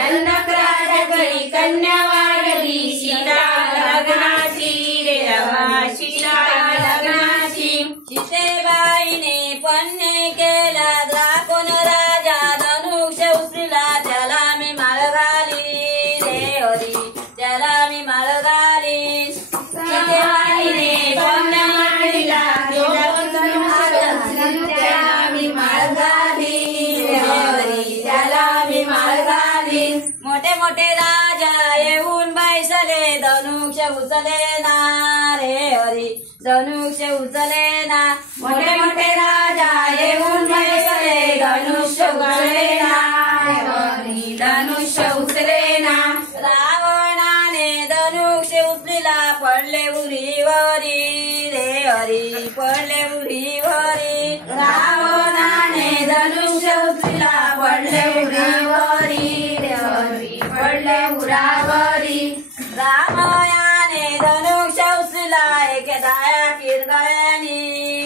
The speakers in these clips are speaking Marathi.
जनकराजा घरी कन्या वाढली सीता लग्नाची रे रमा सीता लग्नाची सीतेबाईने पन्ने केला द्राकोण राजा धनुष्य उचलला त्याला मी माळ घाली रे हरी त्याला मी माळ घाली सीतेबाईने पन्ने मांडला त्याला मी माळ घाली रे हरी त्याला मी माळ घाली मोठे मोठे राजा येऊन बैसले धनुष्य उचले ना रे हरी धनुष्य उचले ना मोठे मोठे राजा येऊन बैसले धनुष्य उचले ना हरी धनुष्य उचले ना रावणाने धनुष्य उचलिला पडले उरीवरी रे हरी पडले उरीवरी रावणाने धनुष्य उचलिला पडले उरीवरी रे हरी पडले उरावरी रामायाने धनुष्य उचलिला एक डाया किरगळ्यानी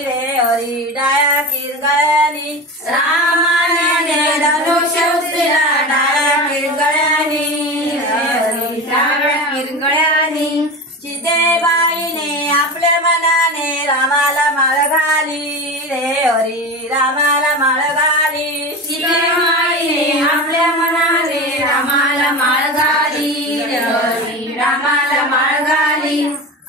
रे हरी डाया किरगळ्यानी रामायाने धनुष्य उचलिला डाया किरगळ्यानी रे हरी डाया किरगळ्यानी सीतेबाईने आपल्या मनाने रामाला माळ घाली रे हरी रामाला माळ घाली सीतेबाईने आपल्या मनाने रामाला माळ घाली रे हरी रामाला माळ घाली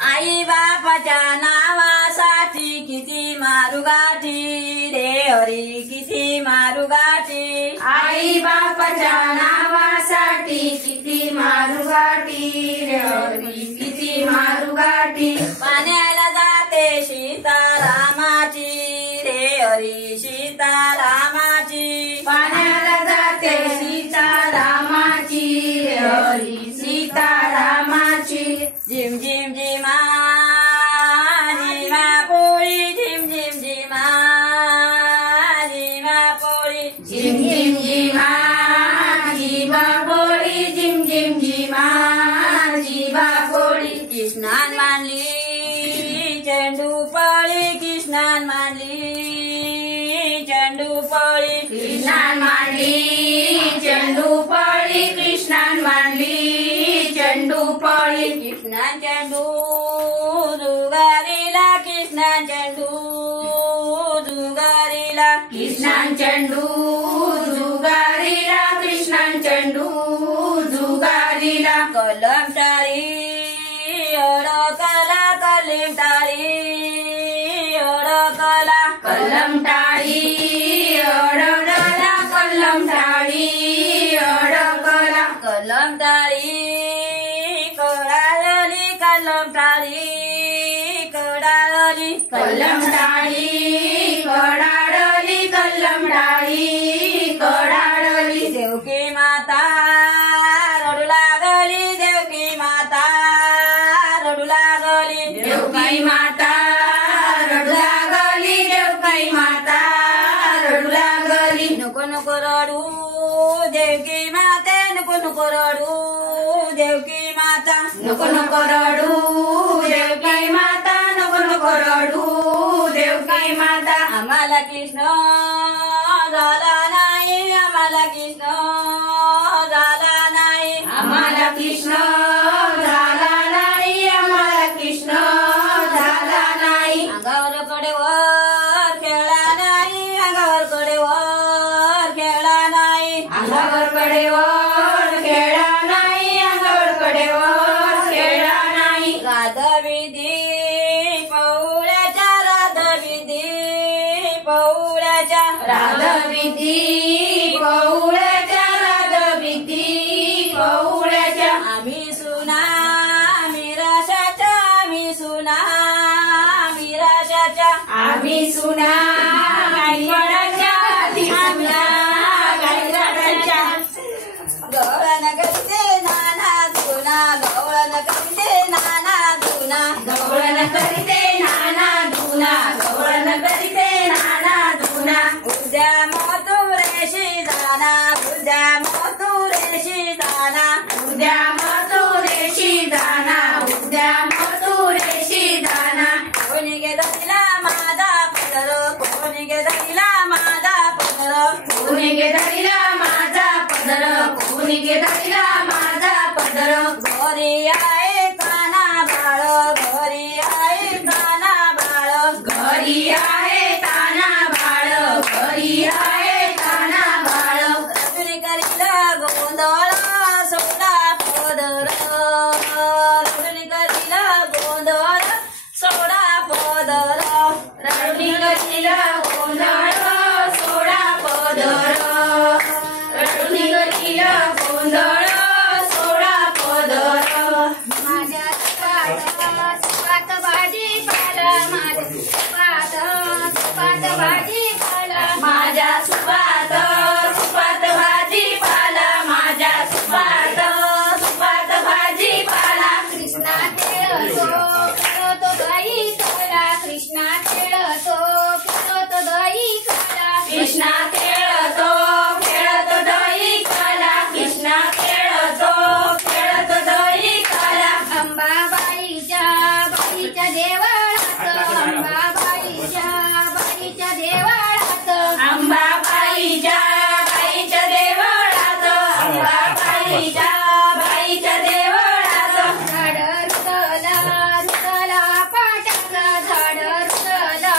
आई बापाच्या नावासाठी किती मारुगाठी रे हरी किती मारुगाठी आई बापाच्या नावासाठी किती मारुगाठी रे हरी किती मारुगाठी पाण्याला जाते सीतारामाची रे हरी सीतारामाची पाण्याला जाते सीतारामाची रे हरी सीतारामाची झिम झिम झिमा झिमा पोळी झिम झिम झिमा झिमा पोळी झिम झिम झिमा झिमा पोळी झिम झिम झिमा झिमा पोळी कृष्णान मानली चेंडू पळी कृष्णान मानली चेंडू पळी कृष्णान मांडली चेंडू पळी कृष्णान मांडली चेंडू पळी कृष्णान चेंडू जुगारीला कृष्णान चेंडू जुगारीला कृष्णान चेंडू जुगारीला कृष्णान चेंडू जुगारीला कलम टाळी अडकला कलम टाळी अडकला कलम टाळी अडकला कलम टाळी अडकला कलम टाळी कडाळली कलम टाळी कडाळली कलम टाळी कडाळली कलम टाळी कडाळली देवकी माता रडू लागली देवकी माता रडू लागली देवकी माता रडू लागली देवकी माता रडू लागली नको नको रडू देवकी माते नको नको रडू देवकी माता नको नको रडू देवकी माता नको नको रडू देवकी माता आम्हाला कृष्ण झाला नाही आम्हाला कृष्ण झाला नाही आम्हाला कृष्ण झाला नाही आम्हाला कृष्ण झाला नाही अंगावर कडेवर खेळला नाही अंगावर कडेवर खेळला नाही अंगावर कडेवर खेळला नाही अंगावर कडेवर खेळला नाही राधविधी पौळ्याच्या राधविधी पौळ्याच्या राधविधी पौळ्याच्या राधविधी पौळ्याच्या आम्ही सुना मिराशाच्या आम्ही सुना मिराशाच्या आम्ही सुना गायकवाडाच्या गायकवाडाच्या गवळण करते नाना धुना गवळण करते नाना धुना गवळण करते नाना धुना गवळण करते नाना धुना उद्या मथुरेशी जाना उद्या मथुरेशी जाना उद्या मथुरेशी जाना उद्या मथुरेशी जाना कोणी घेतला माझा पदर कोणी घेतला माझा पदर कोणी घेतला माझा पदर कोणी घेतला घरी आहे काना बाळ घरी आहे काना बाळ घरी आहे काना बाळ घरी आहे काना बाळ रजनी करीला गोंधळ सोडा पदर रजनी करीला गोंधळ सोडा पदर रजनी करीला गोंधळ सोडा पदर रजनी करीला गोंधळ सोडा पदर माझ्या सुपात भाजीपाला माझ्या सुपात भाजीपाला माझ्या सुपात भाजीपाला माझ्या सुपात भाजीपाला कृष्णा खेळतो दही खाला कृष्णा खेळतो दही खाला कृष्णा खेळतो दही खाला कृष्णा खेळतो दही खाला अंबाबाईच्या देवळात अंबाबाईच्या देवळात अंबाबाईच्या देवळात अंबाबाईच्या देवळात झाड रुतला पाट्याचं झाड रुतला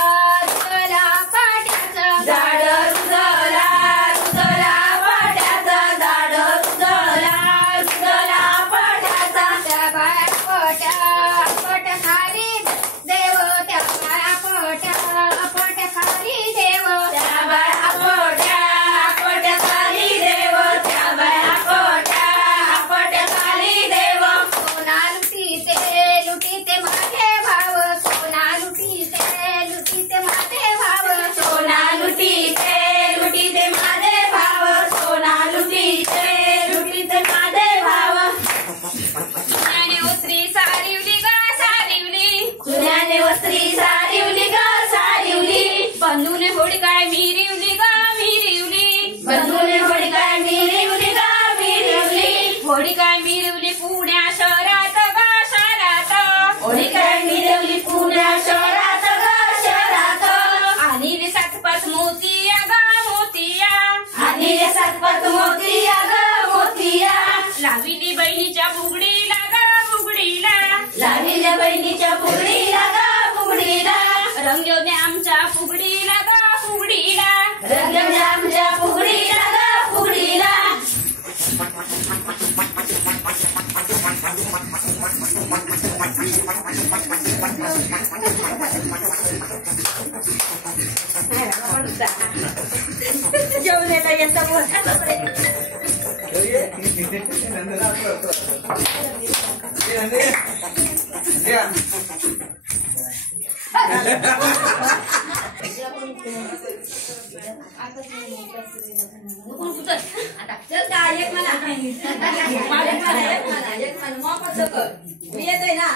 पाट्याचं झाड रुतला पाट्याचं झाड रुतला पाट्याचा त्या बाया पट खाली देव त्या बाया पट खाली देव त्या बाया पट खाली देव त्या बाया पट खाली देव सोना लुटीते माझे भाव सोना लुटीते माझे भाव सोना लुटीते माझे भाव सोना लुटीते माझे भाव सुन्याने वस्त्री सारिवली ग सारिवली सुन्याने वस्त्री सारिवली ग सारिवली बंधूने होडी काय मिरिवली ग मिरिवली बंधूने होडी काय मिरिवली ग मिरिवली होडी काय मिरवली पुण्या शहरात ग शहरात होडी काय मिरवली पुण्या शहरात ग शहरात आणि रे 7-5 मोतिया ग मोतिया आणि रे 7-5 मोतिया ग मोतिया लाविली बहिणीच्या बुगडीला ग बुगडीला लाविल्या बहिणीच्या बुगडीला ग बुगडीला रंगवणे आमच्या फुगडीला ग फुगडीला रंगवणे आमच्या फुगडीला ग फुगडीला जेवण येता येता मी येतोय ना